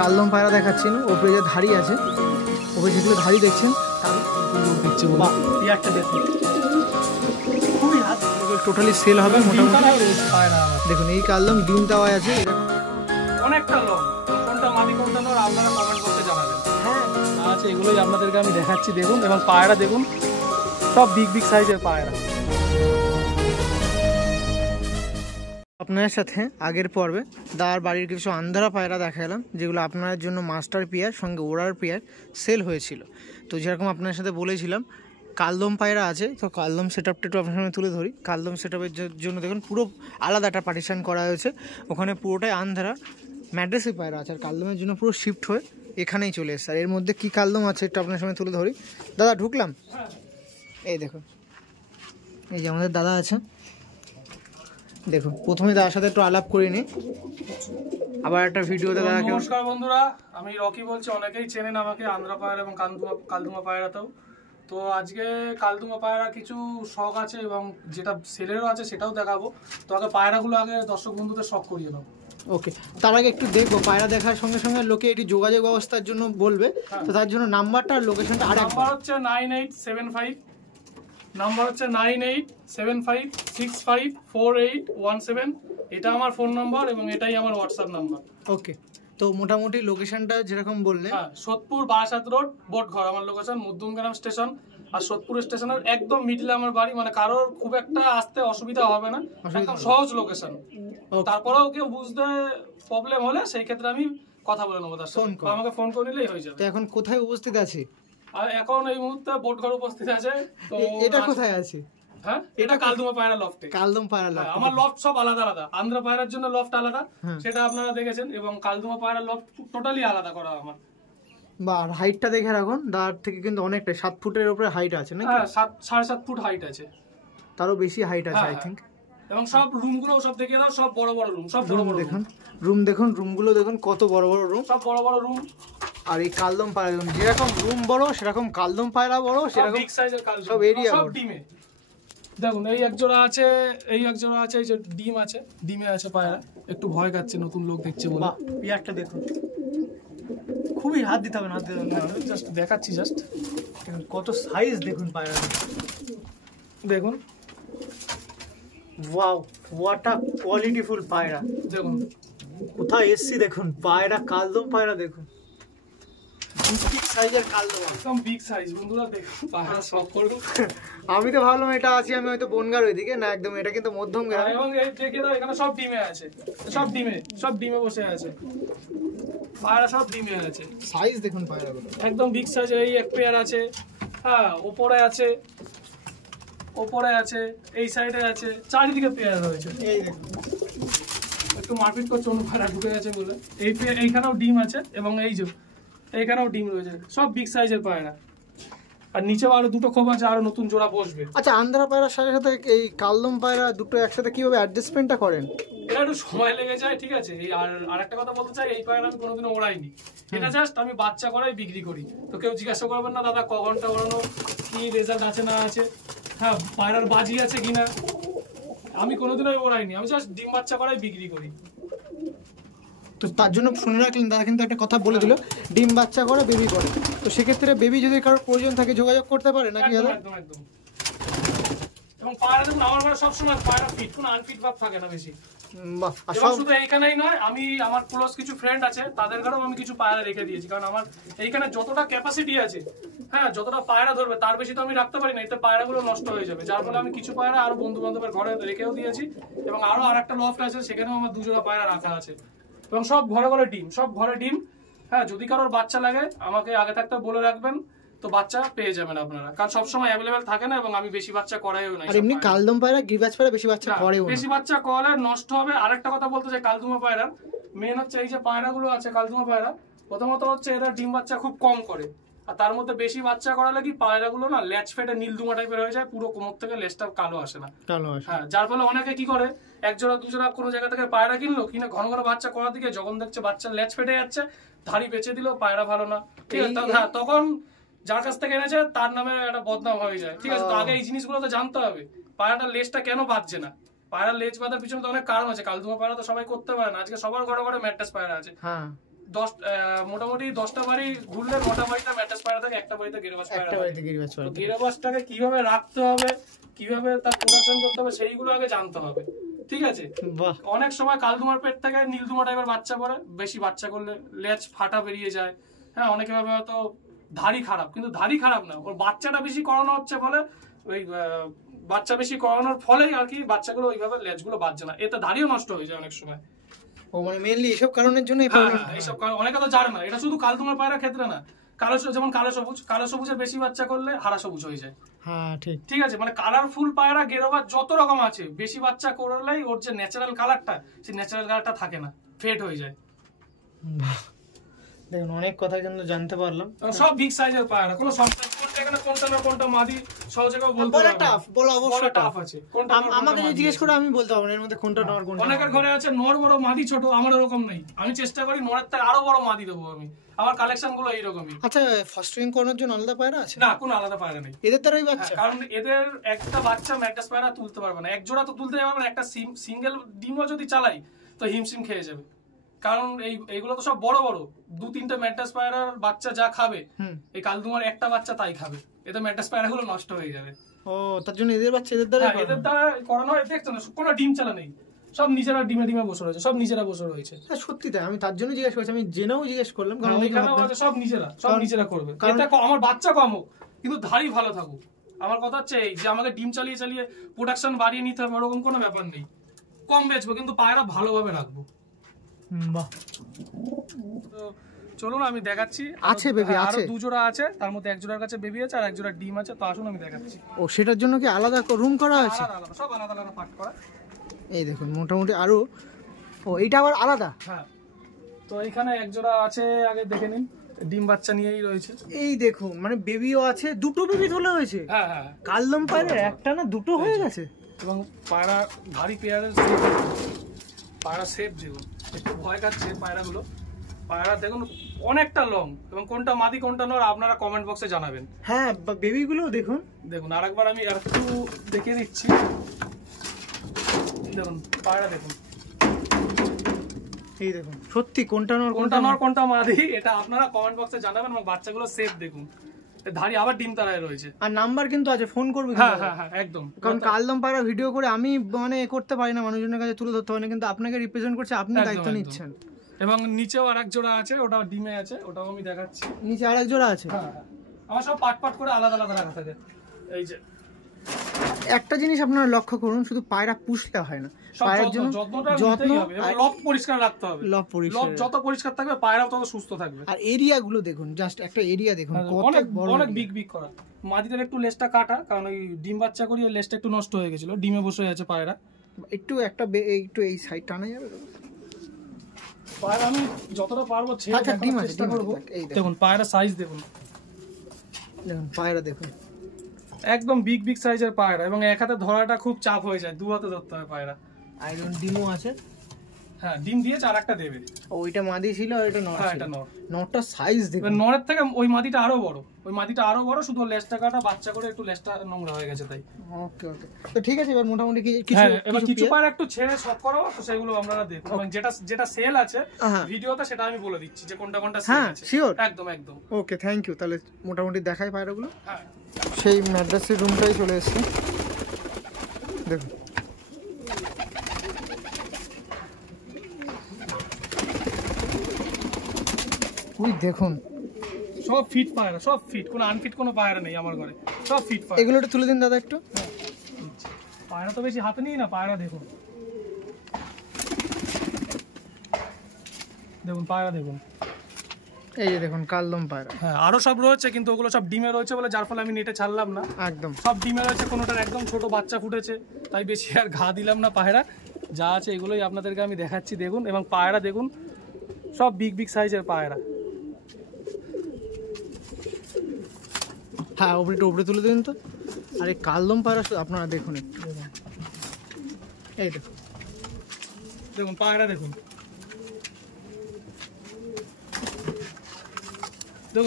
কালদম পায়রা দেখাচ্ছি না, ওপরে যে ধাড়ি আছে, ওপরে যেগুলো ধাড়ি দেখছেন তার দেখছে বলে একটা দেখুন খুবই হাত টোটালি সেল হবে মোটামুটি। দেখুন এই কালদম ডিম দেওয়া আছে, অনেকটা লং, কোনটা মাদি কোনটা নর আপনারা কমেন্ট করতে জানাবেন। হ্যাঁ আছে এগুলোই আপনাদেরকে আমি দেখাচ্ছি দেখুন। এবং পায়রা দেখুন সব বিগ বিগ সাইজের পায়রা। আপনার সাথে আগের পর্বে দাদার বাড়ির কিছু আন্ধারা পায়রা দেখালাম, যেগুলো আপনার জন্য মাস্টার পেয়ার সঙ্গে ওড়ার পেয়ার সেল হয়েছিল। তো যেরকম আপনার সাথে বলেছিলাম কালদম পায়রা আছে, তো কালদম সেট আপটা একটু আপনার সামনে তুলে ধরি। কালদম সেট আপের জন্য দেখুন পুরো আলাদা একটা পার্টিশন করা হয়েছে, ওখানে পুরোটাই আন্ধারা ম্যাড্রেসি পায়রা আছে, আর কালদমের জন্য পুরো শিফট হয়ে এখানেই চলে এসছে। আর এর মধ্যে কী কালদম আছে একটু আপনার সামনে তুলে ধরি। দাদা ঢুকলাম, এই দেখুন এই যে আমাদের দাদা আছে, দেখুন প্রথমে দাদার সাথে একটু আলাপ করে নিই, আবার একটা ভিডিওতে দাদাকে। নমস্কার বন্ধুরা, আমি রকি বলছি। অনেকেই চেনেন আমাকে আন্ধ্রা পায়রা এবং কালদুমা পায়রাতেও। তো আজকে কালদুমা পায়রা কিছু শখ আছে এবং যেটা সেলেরও আছে সেটাও দেখাবো। তো আগে পায়রাগুলো আগে দর্শক বন্ধুদের শখ করিয়ে নাও। ওকে, তার আগে একটু দেখবো পায়রা দেখার সঙ্গে সঙ্গে লোকে এটি যোগাযোগ ব্যবস্থার জন্য বলবে, তো তার জন্য নাম্বারটা আর লোকেশনটা আর নাম্বার হচ্ছে 9875, নাম্বার হচ্ছে 9875654817। এটা আমার ফোন নাম্বার এবং এটাই আমার হোয়াটসঅ্যাপ নাম্বার। ওকে, তো মোটামুটি লোকেশনটা যেরকম বললে, হ্যাঁ, সোদপুর বারাসাত রোড বোটঘর আমার লোকেশন, মধ্যমগ্রাম স্টেশন। আর সোদপুর স্টেশনের একদম মিডলে আমার বাড়ি, মানে কারোর খুব একটা আসতে অসুবিধা হবে না, একদম সহজ লোকেশন। তারপরেও কেউ বুঝতে প্রবলেম হলে সেই ক্ষেত্রে আমি কথা বলে নেবো তার সাথে, আমাকে ফোন করে নিলেই হয়ে যাবে। তো এখন কোথায় উপস্থিত আছে? আর এখন এই মুহূর্তে বোটঘর উপস্থিত আছে। তো এটা কোথায় আছে? হ্যাঁ, এটা কালদুমা পায়রা লফটে। কালদম পায়রা লফট, আমার লফট সব আলাদা আলাদা। আন্ধ্রা পায়রার জন্য লফট আলাদা, সেটা আপনারা দেখেছেন, এবং কালদুমা পায়রা লফট টোটালি আলাদা করা আমার। বা হাইটটা দেখে রাখুন, দাঁড় থেকে কিন্তু অনেকটা 7 ফুটের উপরে হাইট আছে নাকি? হ্যাঁ, 7.5 ফুট হাইট আছে, তারও বেশি হাইট আছে আই থিংক। এবং সব রুমগুলো সব দেখে দাও, সব বড় বড় রুম, সব বড় বড় দেখুন রুম দেখুন, রুমগুলো দেখুন কত বড় বড় রুম, সব বড় বড় রুম। আর এই কালদম পায়রা যেরকম রুম বড় সেরকম কালদম পায়রা বড়, সেরকম বিগ সাইজের কালদম, সব এরিয়া সব ডিমে। দেখুন এই একজোড়া আছে, এই একজোড়া আছে, এই যে ডিম আছে, ডিমে আছে পায়রা। একটু ভয় কাচ্ছে নতুন লোক দেখছে বলে। একটা দেখুন খুবই হাত দিতে হবে না, জাস্ট দেখাচ্ছি, জাস্ট কত সাইজ দেখুন পায়রা, দেখুন ওয়াও হোয়াট আ কোয়ালিটিফুল পায়রা। দেখুন কোথায় এসছি দেখুন, পায়রা কালদম পায়রা দেখুন, বিগ সাইজের কালদম, একদম বিগ সাইজ। বন্ধুরা দেখুন পায়রা শখ করুন। আমি তো ভাবলাম এটা আছি আমি হয়তো বনগার ওইদিকে, না একদম এটা কিন্তু মধ্যমগ্রাম। এবং এই দেখে দাও এখানে সব ডিমে আছে, সব ডিমে, সব ডিমে বসে আছে পায়রা, সব ডিমে আছে। সাইজ দেখুন পায়রাগুলো একদম বিগ সাইজের। এই এক পেয়ার আছে, হ্যাঁ ওপরে আছে, ওপরে আছে, এই সাইডে আছে, চারিদিকে পেয়ার রয়েছে। এই দেখুন একটু মারপিট করছে, অন্য পায়রা ঢুকে আছে বলে। এইখানেও ডিম আছে এবং এই যে এইখানেও ডিম রয়েছে, সব বিগ সাইজের পায়রা। আর নিচে আরো দুটো খোপ আছে, আরো নতুন জোড়া বসবে। আচ্ছা, আন্ধ্রা পায়রার সাথে সাথে এই কালদম পায়রা দুটো একসাথে কিভাবে অ্যাডজাস্টমেন্টটা করেন? এটা একটু সময় লেগে যায়, ঠিক আছে। আর একটা কথা বলতে চাই, এই পায়রা আমি কোনোদিনও ওড়াইনি, এটা জাস্ট আমি বাচ্চা করাই বিক্রি করি। তো কেউ জিজ্ঞাসা করবেন না দাদা ক ঘন্টা ওড়ানো, কি রেজাল্ট আছে না আছে, হ্যাঁ পায়রার বাজি আছে কিনা। আমি কোনোদিনও ওড়াইনি, আমি জাস্ট ডিম বাচ্চা করাই বিক্রি করি। তো তার জন্য শুনে রাখলেন, দাদা কিন্তু একটা কথা বলে দিল, ডিম বাচ্চা করে বেবি করে। তো সেক্ষেত্রে বেবি যদি কারোর প্রয়োজন থাকে যোগাযোগ করতে পারে নাকি? একদম একদম। এবং পায়রা দেখুন আমার ঘরে সবসময় পায়রা ফিট, কোনো আনফিট ভাব থাকে না বেশি। শুধু এইখানেই নয়, আমি আমার ক্লোজ কিছু ফ্রেন্ড আছে তাদের ঘরেও আমি কিছু পায়রা রেখে দিয়েছি, কারণ আমার এইখানে যতটা ক্যাপাসিটি আছে, হ্যাঁ যতটা পায়রা ধরবে তার বেশি তো আমি রাখতে পারি না, এতে পায়রাগুলো নষ্ট হয়ে যাবে। যার ফলে আমি কিছু পায়রা আরো বন্ধু বান্ধবের ঘরে রেখেও দিয়েছি, এবং আরো আরেকটা লফট আছে সেখানেও আমার 2 জোড়া পায়রা রাখা আছে, এবং সব ঘরে ঘরে ডিম, সব ঘরে ডিম। হ্যাঁ, যদি কারোর বাচ্চা লাগে আমাকে আগে থাকতে বলে রাখবেন, তো বাচ্চা পেয়ে যাবেন আপনারা, কারণ সবসময় অ্যাভেলেবেল থাকে না, এবং আমি বেশি বাচ্চা করাইও না। আর এমনি কালদম পায়রা গিরবাজ পায়রা বেশি বাচ্চা করেও না, বেশি বাচ্চা করলে নষ্ট হবে। আরেকটা কথা বলতে চাই, কালদুমা পায়রা মেন হচ্ছে এই যে পায়রাগুলো আছে, কালদুমা পায়রা প্রথমত হচ্ছে এরা ডিম বাচ্চা খুব কম করে, আর তার মধ্যে বেশি বাচ্চা করালে কি পায়রাগুলো না ল্যাচ ফেটে নীলদুমা টাইপের হয়ে যায়, পুরো কোমর থেকে লেজটা কালো আসে না। হ্যাঁ, যার ফলে অনেকে কি করে, এক জোড়া 2 জোড়া কোনো জায়গা থেকে পায়রা কিনলো, কিনে ঘন ঘন বাচ্চা করার দিকে যখন দেখছে বাচ্চার লেজ ফেটে যাচ্ছে, ধাড়ি বেঁচে দিল, পায়রা ভালো না, ঠিক আছে। হ্যাঁ, তখন যার কাছ থেকে এনেছে তার নামে একটা বদনাম হয়ে যায়, ঠিক আছে। তো আগে এই জিনিসগুলো তো জানতে হবে, পায়রাটার লেজটা কেন বাঁধছে না। পায়রার লেজ বাঁধার পিছনে তো অনেক কারণ আছে, কালদুমা পায়রা তো সবাই করতে পারে না। আজকে সবার ঘরে ঘরে ম্যাট্রেস পায়রা আছে, মোটামুটি 10টা বাড়ি ঘুরলে 9টা বাড়িতে ম্যাট্রেস পায়রা থাকে, একটা বাড়িতে গিরিবাজ পায়রা থাকে। গিরিবাজটাকে কিভাবে রাখতে হবে, কিভাবে তার প্রোডাকশন করতে হবে, সেইগুলো আগে জানতে হবে, ঠিক আছে? অনেক সময় কালদুমার পেট থেকে নীলদুমা টাইপের বাচ্চা পড়ে, বেশি বাচ্চা করলে লেজ ফাটা বেরিয়ে যায়। হ্যাঁ, অনেকে ভাবে হয়তো ধাড়ি খারাপ, কিন্তু ধাড়ি খারাপ না, ওর বাচ্চাটা বেশি করানো হচ্ছে বলে, ওই বাচ্চা বেশি করানোর ফলেই আর কি বাচ্চাগুলো ওইভাবে লেজগুলো বাজছে না, এতে ধাড়িও নষ্ট হয়ে যায় অনেক সময়। ও মানে মেইনলি এইসব কারণের জন্য এইসব কারণ অনেকে তো জানে না। এটা শুধু কালদুমার পায়রার ক্ষেত্রে না, যেমন কালো সবুজের বেশি বাচ্চা করলে হারা সবুজ হয়ে যায়। হ্যাঁ ঠিক, ঠিক আছে, মানে কালারফুল পায়রা গেরোবাজ যত রকম আছে, বেশি বাচ্চা করলেই ওর যে ন্যাচারাল কালারটা, সেই ন্যাচারাল কালারটা থাকে না, ফেড হয়ে যায়। দেখুন অনেক কথা কিন্তু জানতে পারলাম। সব বিগ সাইজের পায়রা, কোনো কোনটা না কোনটা মাদি সহজে কেউ বলতে পারবে না। টাফ বলা অবশ্যই টাফ আছে। আমাকে যদি জিজ্ঞেস করে আমি বলতে পারবো না এর মধ্যে কোনটা নর কোনটা। অনেকের ঘরে আছে নর বড় মাদি ছোট, আমার এরকম নেই। আমি চেষ্টা করি নরের থেকে আরো বড় মাদি দেবো আমি। আমার কালেকশন গুলো এইরকমই। আচ্ছা, ফাস্টারিং করানোর জন্য আলাদা পায়রা আছে? না, কোনো আলাদা পায়রা নেই। এদের দ্বারাই বাচ্চা? কারণ এদের একটা বাচ্চা ম্যাট্রেস পায়রা তুলতে পারবে না, এক জোড়া তো তুলতে পারবে না, একটা সিঙ্গেল ডিমও যদি চালাই তো হিমশিম খেয়ে যাবে। কারণ এইগুলো তো সব বড় বড়, 2-3টা ম্যাট্রেস পায়রার বাচ্চা যা খাবে, এই কালদুমার একটা বাচ্চা তাই খাবে, এতে ম্যাট্রেস পায়রা গুলো নষ্ট হয়ে যাবে। ও, তার জন্য এদের বাচ্চা এদের দ্বারা করানো হয়। দেখছো না, কোনো ডিম চালা নেই, সব নিজেরা ডিমে ডিমে বসে রয়েছে, সব নিজেরা বসে রয়েছে। হ্যাঁ সত্যি তাই, আমি তার জন্য জিজ্ঞেস করছি, আমি জেনেও জিজ্ঞেস করলাম, কারণ সব নিজেরা করবে। আমার বাচ্চা কম হোক কিন্তু ধাড়ি ভালো থাকুক। আমার কথা হচ্ছে এই যে আমাকে ডিম চালিয়ে চালিয়ে প্রোডাকশন বাড়িয়ে নিতে হবে ওরকম কোনো ব্যাপার নেই। কম বেচবো কিন্তু পায়রা ভালোভাবে রাখবো। বাহ, তো চলুন আমি দেখাচ্ছি। আছে বেবি আছে, 2 জোড়া আছে, তার মধ্যে এক জোড়ার কাছে বেবি আছে আর এক জোড়া ডিম আছে। তো আসুন আমি দেখাচ্ছি। ও, সেটার জন্য কি আলাদা রুম করা আছে? আলাদা, সব আলাদা আলাদা পার্ট করা। এই দেখুন মোটামুটি আরো। ও, এইটা আবার আলাদা? হ্যাঁ, তো এখানে এক জোড়া আছে, আগে দেখে নিন, ডিম বাচ্চা নিয়েই রয়েছে। এই দেখুন, মানে বেবিও আছে, দুটো বেবি তোলা হয়েছে। হ্যাঁ হ্যাঁ, কালদম পায়রা একটা না দুটো হয়ে গেছে। এবং পায়রা ভারী পেয়ারের পায়রা সেফ, যেগুলো একটু ভয় খাচ্ছে পায়রাগুলো। পায়রা দেখুন অনেকটা লং, এবং কোনটা মাদি কোনটা নর আপনারা কমেন্ট বক্সে জানাবেন। হ্যাঁ, বেবিগুলো দেখুন। দেখুন আরেকবার আমি একটু দেখিয়ে দিচ্ছি। দেখুন পায়রা দেখুন, এই দেখুন সত্যি কোনটা নর কোনটা মাদি এটা আপনারা কমেন্ট বক্সে জানাবেন। এবং বাচ্চাগুলো সেফ দেখুন, ধাড়ি আবার ডিম তারায় রয়েছে। আর নাম্বার কিন্তু আছে, ফোন করবে। হ্যাঁ হ্যাঁ হ্যাঁ, একদম। কারণ কালদম পায়রা ভিডিও করে আমি মানে করতে পারি না, মানুষজনের কাছে তুলে ধরতে হয় না, কিন্তু আপনাকে রিপ্রেজেন্ট করছে, আপনি দায়িত্ব নিচ্ছেন। এবং নিচেও আরেক জোড়া আছে, ওটাও ডিমে আছে, ওটাও আমি দেখাচ্ছি। নিচে আরেক জোড়া আছে? হ্যাঁ, আমার সব পাট করে আলাদা আলাদা রাখা থাকে। এই যে একটা জিনিস আপনারা লক্ষ্য করুন, শুধু পায়রা পুষলে হয় না, পায়রার জন্য যত্ন আর লব পরিষ্কার রাখতে হবে। লব যত পরিষ্কার থাকবে পায়রাও তত সুস্থ থাকবে। আর এরিয়া গুলো দেখুন, জাস্ট একটা এরিয়া দেখুন, অনেক বিগ করা। মাদিদের একটু লেজটা কাটা, কারণ ওই ডিম বাচ্চা করিয়ে লেজটা একটু নষ্ট হয়ে গেছিল, ডিমে বসে আছে পায়রা। একটু এই সাইড টানা যাবে পায়রা, আমি যতটা পারবো চেষ্টা করবো। দেখুন পায়রা সাইজ দেখুন, পায়রা দেখুন, একদম বিগ সাইজের পায়রা। এবং এক হাতে ধরাটা খুব চাপ হয়ে যায়, 2 হাতে ধরতে হয় পায়রা। আইরন ডিমও আছে। হ্যাঁ, ডিম দিয়েছে আর একটা দেবে। ওইটা মাদি ছিল, এটা নর। হ্যাঁ, এটা নর। নরটা সাইজ দেখুন, নরের থেকে ওই মাদিটা আরো বড়, শুধু লেজটা কাটা, বাচ্চা করে একটু লেজটা নোংরা হয়ে গেছে তাই। ওকে, তো ঠিক আছে। এবার মোটামুটি কিছু পায়রা একটু ছেড়ে শক করো, তো সেগুলো আপনারা দেখুন। এবং যেটা সেল আছে ভিডিওতে সেটা আমি বলে দিচ্ছি যে কোনটা সেল আছে। শিওর, একদম। ওকে, থ্যাংক ইউ। তাহলে মোটামুটি দেখাই পায়রাগুলো। হ্যাঁ, সেই ম্যাড্রাসের রুমটাই চলে এসেছে। দেখুন দেখুন সব ফিট পায়রা, সব ফিট, কোনো আনফিট কোনো পায়রা নেই আমার ঘরে, সব ফিট পায়রা। এগুলো একটু তুলে দিন দাদা একটু। পায়রা তো বেশি হাতে নেই না, পায়রা দেখুন পায়রা দেখুন, এই যে দেখুন কালদম পায়রা। হ্যাঁ, আরো সব রয়েছে, কিন্তু ওগুলো সব ডিমে রয়েছে বলে যার ফলে আমি নেটে ছাড়লাম না। একদম সব ডিমে রয়েছে, কোনোটার একদম ছোট বাচ্চা ফুটেছে, তাই বেশি আর ঘা দিলাম না। পায়রা যা আছে এগুলোই আপনাদেরকে আমি দেখাচ্ছি, দেখুন। এবং পায়রা দেখুন, সব বিগ সাইজের পায়রা। হ্যাঁ, উপরে তুলে দিন তো। আর এই কালদম পায়রা আপনারা দেখুন একটু, এই দেখুন পায়রা দেখুন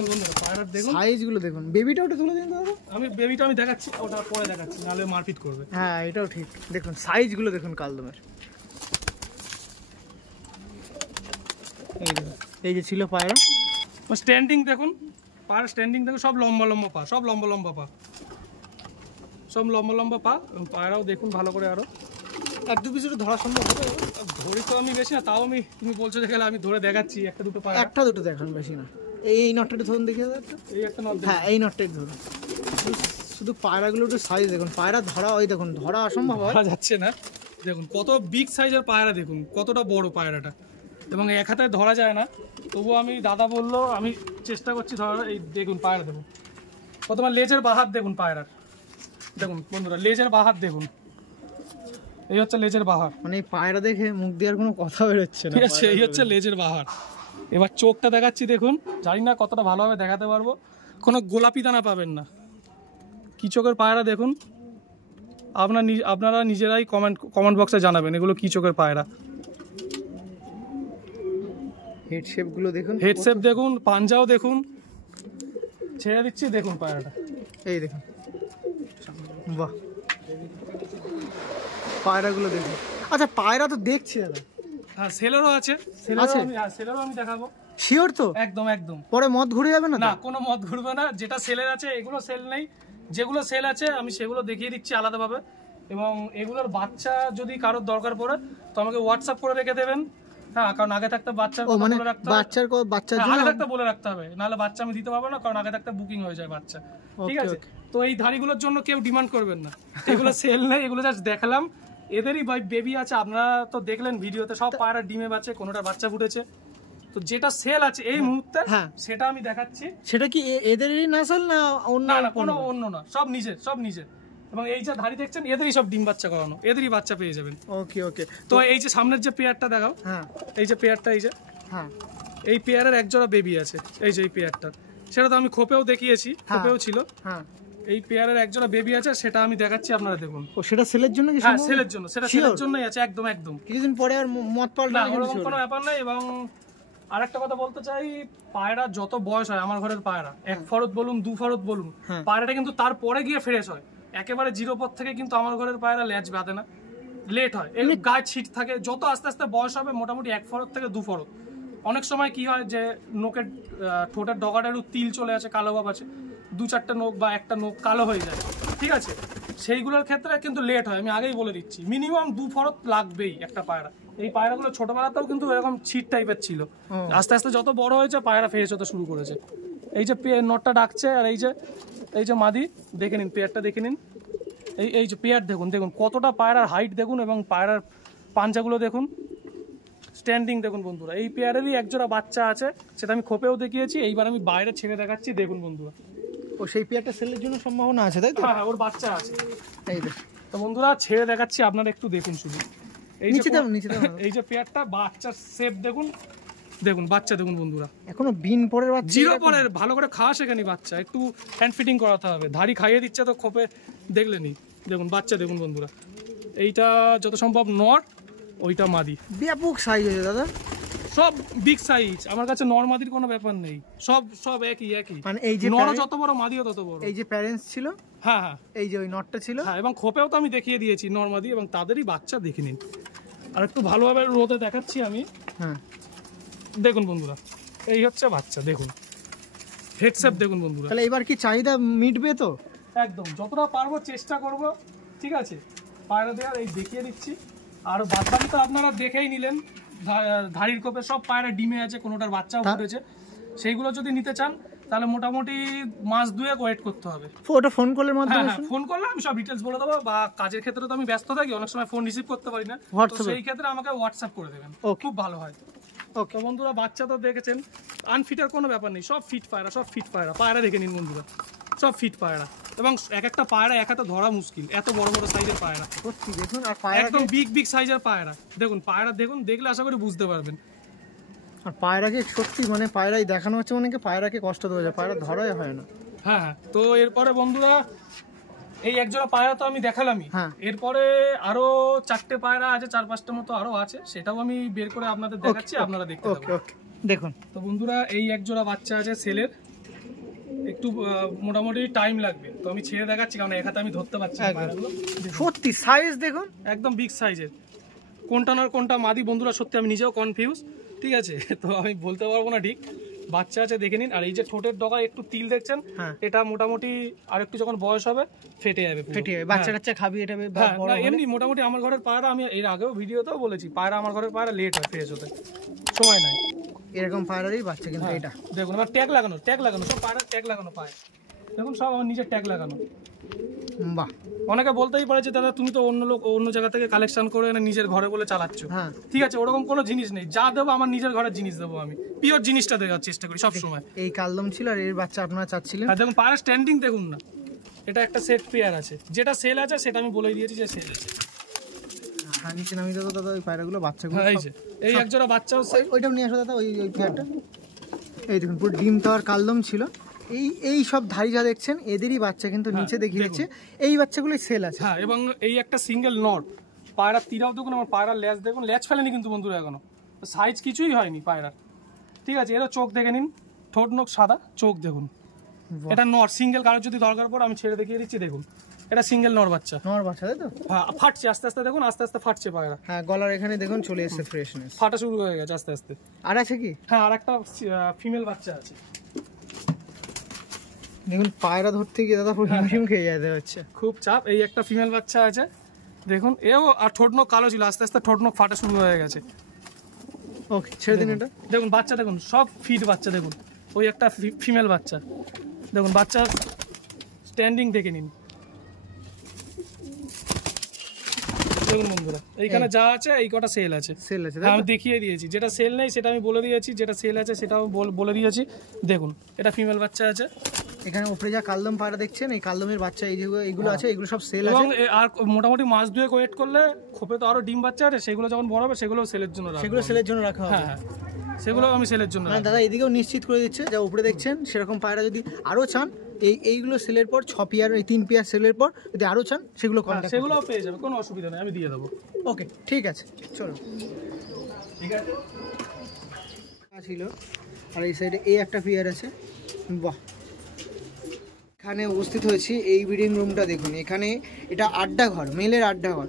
বন্ধুরা, পায়রা দেখুন সাইজগুলো দেখুন। বেবিটা ওটা তুলে দিন দাদা। বেবিটা আমি দেখাচ্ছি, ওটা পরে দেখাচ্ছি, নাহলে মারপিট করবে। হ্যাঁ, এটাও ঠিক। দেখুন সাইজগুলো দেখুন কালদমের, এই দেখুন। এই যে ছিল পায়রা, স্ট্যান্ডিং দেখুন, পায়রা স্ট্যান্ডিং দেখুন, সব লম্বা লম্বা পা, সব লম্বা লম্বা পা, সব লম্বা লম্বা পা। পায়রাও দেখুন ভালো করে, আরো এক দু পিস ধরা সম্ভব হবে, ধরি তো আমি বেশি না, তাও আমি, তুমি বলছো যে গেলে আমি ধরে দেখাচ্ছি একটা দুটো পায়রা। একটা দুটো দেখান, বেশি না। এই নটটা ধরুন, দেখি এই একটা নট, হ্যাঁ এই নটটাই ধরুন। শুধু পায়রাগুলো একটু সাইজ দেখুন, পায়রা ধরা, ওই দেখুন ধরা অসম্ভব ধরা যাচ্ছে না। দেখুন কত বিগ সাইজের পায়রা, দেখুন কতটা বড় পায়রাটা, এবং এক হাতে ধরা যায় না, তবুও আমি, দাদা বললো, আমি চেষ্টা করছি ধরার। এই দেখুন পায়রা দেখুন, প্রথমে লেজের বাহাত দেখুন পায়রার, দেখুন বন্ধুরা লেজের বাহাত দেখুন, এই হচ্ছে লেজের বাহার। মানে এই পায়রা দেখে মুখ দেওয়ার কোনো কথা বেরোচ্ছে না, ঠিক আছে, এই হচ্ছে লেজের বাহার। এবার চোখটা দেখাচ্ছি দেখুন, জানি না কতটা ভালোভাবে দেখাতে পারবো, কোনো গোলাপি দানা পাবেন না, কি চোখের পায়রা দেখুন। আপনারা নিজেরাই কমেন্ট বক্সে জানাবেন এগুলো কি চোখের পায়রা। হেড শেপগুলো দেখুন, হেড শেপ দেখুন, পাঞ্জাও দেখুন, ছেড়ে দিচ্ছি দেখুন পায়রাটা, এই দেখুন, বাহ পায়রাগুলো দেখুন। আচ্ছা পায়রা তো দেখছি দাদা, হ্যাঁ সেলেরও আছে, সেলেরও আমি দেখাবো। শিওর তো? একদম একদম। পরে মদ ঘুরে যাবে না? না, কোনো মদ ঘুরবে না, যেটা সেলের আছে, এগুলো সেল নেই, যেগুলো সেল আছে আমি সেগুলো দেখিয়ে দিচ্ছি আলাদাভাবে। এবং এগুলোর বাচ্চা যদি কারোর দরকার পড়ে তো আমাকে হোয়াটসঅ্যাপ করে রেখে দেবেন। হ্যাঁ, কারণ আগে থাকতে বাচ্চার কথা বলে রাখতে হবে, বাচ্চার জন্য আগে থাকতে বলে রাখতে হবে, নাহলে বাচ্চা আমি দিতে পারবো না, কারণ আগে থাকতে বুকিং হয়ে যায় বাচ্চা। ঠিক আছে, তো এই ধাড়িগুলোর জন্য কেউ ডিমান্ড করবেন না, এগুলো সেল নেই, এগুলো জাস্ট দেখালাম। এদেরই ভাই বেবি আছে, আপনারা তো দেখলেন ভিডিওতে, সব পায়রা ডিমে বাচ্চা, কোনোটা বাচ্চা ফুটেছে। তো যেটা সেল আছে এই মুহূর্তে সেটা আমি দেখাচ্ছি। সেটা কি এদেরই নাসল না অন্য? না, কোনো অন্য না, সব নিজের, সব নিজের। এবং এই যে ধাড়ি দেখছেন, এদেরই সব ডিম বাচ্চা করানো, এদেরই বাচ্চা পেয়ে যাবেন। ওকে ওকে। তো এই যে সামনের যে পেয়ারটা দেখাও, হ্যাঁ এই যে পেয়ারটা, এই যে, হ্যাঁ এই পেয়ারের একজোড়া বেবি আছে, এই যে এই পেয়ারটা, সেটা তো আমি খোপেও দেখিয়েছি, খোপেও ছিল। হ্যাঁ, এই পেয়ারের একজোড়া বেবি আছে, সেটা আমি দেখাচ্ছি, আপনারা দেখুন। ও সেটা সেলের জন্য কি? হ্যাঁ সেলের জন্য, সেটা সেলের জন্যই আছে, একদম একদম। কিছুদিন পরে আর মত পাল্টা ওরকম কোনো ব্যাপার নাই। এবং আরেকটা কথা বলতে চাই, পায়রা যত বয়স হয়, আমার ঘরের পায়রা 1 ফরত বলুন 2 ফরত বলুন, পায়রাটা কিন্তু তারপরে গিয়ে ফ্রেশ হয়। একেবারে জিরো পথ থেকে কিন্তু আমার ঘরের পায়রা ল্যাজ বাঁধে না, লেট হয়, এর গায়ে ছিট থাকে। যত আস্তে আস্তে বয়স হবে, মোটামুটি 1 ফরত থেকে 2 ফরত। অনেক সময় কি হয় যে নোকের ঠোঁটের ডগাটা একটু তিল চলে আসে, কালো ভাব আছে, 2-4টা নোক বা একটা নোক কালো হয়ে যায়, ঠিক আছে, সেইগুলোর ক্ষেত্রে কিন্তু লেট হয়। আমি আগেই বলে দিচ্ছি, মিনিমাম 2 ফরত লাগবেই একটা পায়রা। এই পায়রাগুলো ছোটবেলাতেও কিন্তু এরকম ছিট টাইপের ছিল, আস্তে আস্তে যত বড় হয়েছে পায়রা ফ্রেশ হতে শুরু করেছে। এই যে নটটা ডাকছে, আর এই যে মাদি, দেখে নিন পেয়ারটা, দেখে নিন, এই যে পেয়ার দেখুন, দেখুন কতটা পায়রার হাইট দেখুন, এবং পায়রার পাঞ্জাগুলো দেখুন, স্ট্যান্ডিং দেখুন বন্ধুরা। এই পেয়ারেরই একজোড়া বাচ্চা আছে, সেটা আমি খোপেও দেখিয়েছি, এইবার আমি বাইরে ছেড়ে দেখাচ্ছি, দেখুন বন্ধুরা। ও সেই পেয়ারটা সেলের জন্য সম্ভাবনা আছে, তাই তো? হ্যাঁ, ওর বাচ্চা আছে। এই দেখ, তো বন্ধুরা ছেড়ে দেখাচ্ছি, আপনারা একটু দেখুন শুধু। এই যে পেয়ারটা, বাচ্চার শেপ দেখুন, দেখুন বাচ্চা দেখুন বন্ধুরা, এখনো বিন পরের বাচ্চা, জিরো পরের, ভালো করে খাওয়া শেখেনি বাচ্চা, একটু হ্যান্ড ফিটিং করাতে হবে, ধাড়ি খাইয়ে দিচ্ছে তো খোপে, দেখলেনি, দেখুন বাচ্চা দেখুন বন্ধুরা। এইটা যত সম্ভব নর, ওইটা মাদি। ব্যাপক সাইজ হয়েছে দাদা, সব বিগ সাইজ, আমার কাছে নর মাদির কোনো ব্যাপার নেই, সব একই। মানে এই যে নর যত বড়, মাদিও তত বড়। এই যে প্যারেন্টস ছিল, হ্যাঁ হ্যাঁ, এই যে ওই নটটা ছিল, হ্যাঁ, এবং খোপেও তো আমি দেখিয়ে দিয়েছি নর মাদি, এবং তাদেরই বাচ্চা দেখে নিন। আর একটু ভালোভাবে রোদে দেখাচ্ছি আমি, হ্যাঁ দেখুন বন্ধুরা, এই হচ্ছে বাচ্চা, দেখুন হেডসেপ দেখুন বন্ধুরা। তাহলে এবার কি চাহিদা মিটবে তো? একদম, যতটা পারবো চেষ্টা করব, ঠিক আছে, পায়রা দেওয়ার। এই দেখিয়ে দিচ্ছি, আর বাচ্চাটি তো আপনারা দেখেই নিলেন, ধাড়ির কোপে সব পায়রা ডিমে আছে, কোনোটার বাচ্চাও ফুটেছে। সেইগুলো যদি নিতে চান তাহলে মোটামুটি মাস 2 ওয়েট করতে হবে। ওটা ফোন কলের মাধ্যমে, ফোন করলে আমি সব ডিটেলস বলে দেবো, বা কাজের ক্ষেত্রে তো আমি ব্যস্ত থাকি, অনেক সময় ফোন রিসিভ করতে পারি না, সেই ক্ষেত্রে আমাকে হোয়াটসঅ্যাপ করে দেবেন, খুব ভালো হয়। তো বন্ধুরা বাচ্চা তো দেখেছেন, আনফিটের কোনো ব্যাপার নেই, সব ফিট পায়রা, সব ফিট পায়রা। পায়রা দেখে নিন বন্ধুরা, সব ফিট পায়রা, এবং এক একটা পায়রা এক হাতে ধরা মুশকিল, এত বড় বড় সাইজের পায়রা দেখুন। আর পায়রা একদম বিগ সাইজের পায়রা দেখুন, পায়রা দেখুন, দেখলে আশা করি বুঝতে পারবেন। আর পায়রাকে সত্যি মানে পায়রাই দেখানো হচ্ছে, অনেকে পায়রাকে কষ্ট দেওয়া যায়, পায়রা ধরাই হয় না। হ্যাঁ, তো এরপরে বন্ধুরা এই একজোড়া পায়রা তো আমি দেখালামই, এরপরে আরো 4টে পায়রা আছে, 4-5টা মতো আরো আছে, সেটাও আমি বের করে আপনাদের দেখাচ্ছি, আপনারা দেখতে পাবেন। দেখুন তো বন্ধুরা, এই একজোড়া বাচ্চা আছে সেলের, একটু মোটামুটি টাইম লাগবে, তো আমি ছেড়ে দেখাচ্ছি, কারণ এক হাতে আমি ধরতে পারছি না পায়রাগুলো। সত্যি সাইজ দেখুন, একদম বিগ সাইজের, কোনটা নর কোনটা মাদি বন্ধুরা, সত্যি আমি নিজেও কনফিউজ। ঠিক আছে, তো আমি বলতে পারবো না ঠিক, বাচ্চা আছে দেখে নিন। আর এই যে ঠোঁটের ডগা একটু তিল দেখছেন, এটা মোটামুটি আর একটু যখন বয়স হবে ফেটে যাবে, বাচ্চা কাচ্চা খাবি এটা। এমনি মোটামুটি আমার ঘরের পায়রা, আমি এর আগেও ভিডিওতেও বলেছি, পায়রা আমার ঘরের পায়রা লেট হয় ফ্রেশ হতে, সময় নাই। এরকম পায়রারই বাচ্চা কিন্তু এটা দেখুন আমার ট্যাগ লাগানো সব পায়রা ট্যাগ লাগানো পায়, দেখুন সব আমার নিজের ট্যাগ লাগানো। বাহ, অনেকে বলতেই পারে যে দাদা তুমি তো অন্য জায়গা থেকে কালেকশন করে এনে নিজের ঘরে বলে চালাচ্ছ। ঠিক আছে, ওরকম কোনো জিনিস নেই, যা দেবো আমার নিজের ঘরের জিনিস দেবো, আমি পিওর জিনিসটা দেওয়ার চেষ্টা করি সব সময়। এই কালদম ছিল আর এর বাচ্চা আপনারা চাচ্ছিলেন। আর দেখুন পায়রা স্ট্যান্ডিং দেখুন না, এটা একটা সেট পেয়ার আছে, যেটা সেল আছে সেটা আমি বলে দিয়েছি যে সেল আছে। নিচে নামিয়ে দাও দাদা ওই পায়রাগুলো, বাচ্চাগুলো এই একজোড়া বাচ্চাও ওইটাও নিয়ে আসো দাদা, ওই পেয়ারটা। এই দেখুন পুরো ডিম দেওয়ার কালদম ছিল। এই সব ধারি যা দেখছেন এদেরই বাচ্চা কিন্তু নিচে দেখিয়েছে, এই বাচ্চাগুলো সেল আছে। হ্যাঁ, এবং এই একটা সিঙ্গেল নট পায়রা তীরাও দেখুন, আমার পায়রার ল্যাচ দেখুন, ল্যাচ ফেলেনি কিন্তু বন্ধুরা, এখনো সাইজ কিছুই হয়নি পায়রার। ঠিক আছে, এরা চোখ দেখে নিন, ঠোঁট নোখ সাদা, চোখ দেখুন। এটা নট সিঙ্গেল, কারোর যদি দরকার পড়ে আমি ছেড়ে দেখিয়ে দিচ্ছি, দেখুন এটা সিঙ্গেল নর বাচ্চা, তাই তো? হ্যাঁ, ফাটছে আস্তে আস্তে, দেখুন আস্তে আস্তে ফাটছে পায়রা। হ্যাঁ, গলার এখানে দেখুন চলে এসেছে ফ্রেশনেস, ফাটা শুরু হয়ে গেছে আস্তে আস্তে। আর আছে কি? হ্যাঁ, আর একটা ফিমেল বাচ্চা আছে। দেখুন পায়রা ধরতে গিয়ে দাদা পুরো হিমশিম খেয়ে যেতে হচ্ছে, খুব চাপ। এই একটা ফিমেল বাচ্চা আছে দেখুন, এও আর ঠোঁট নোখ কালো ছিল, আস্তে আস্তে ঠোঁট নোখ ফাটা শুরু হয়ে গেছে। ওকে, ছেড়ে দিন এটা। দেখুন বাচ্চা দেখুন, সব ফিট বাচ্চা দেখুন। ওই একটা ফিমেল বাচ্চা দেখুন, বাচ্চা স্ট্যান্ডিং দেখে নিন। দেখুন বন্ধুরা, এইখানে যা আছে এই কটা সেল আছে, আমি দেখিয়ে দিয়েছি। যেটা সেল নেই সেটা আমি বলে দিয়েছি, যেটা সেল আছে সেটাও বলে দিয়েছি। দেখুন এটা ফিমেল বাচ্চা আছে। এখানে উপরে যা কালদম পায়রা দেখছেন, এই কালদমের বাচ্চা এইগুলো আছে, এগুলো সব সেল আছে। এবং আর মোটামুটি মাস দুয়েক ওয়েট করলে খোপে তো আরো ডিম বাচ্চা আছে, সেগুলো যখন বড় হবে সেগুলো সেলের জন্য রাখা হবে। হ্যাঁ, সেগুলো আমি সেলের জন্য। দাদা এদিকেও নিশ্চিত করে দিচ্ছে, যা উপরে দেখছেন সেরকম পায়রা যদি আরো চান, এইগুলো সেলের পর 6 পেয়ার, এই 3 পেয়ার সেলের পর যদি আরো চান সেগুলো সেগুলোও পেয়ে যাবে, কোনো অসুবিধা নেই, আমি দিয়ে দেবো। ওকে, ঠিক আছে, চলো। ঠিক আছে, ছিল। আর এই সাইডে এই একটা পেয়ার আছে। বাহ, এখানে উপস্থিত হয়েছি এই ব্রিডিং রুমটা দেখুন, এখানে এটা আড্ডা ঘর, মেলের আড্ডা ঘর।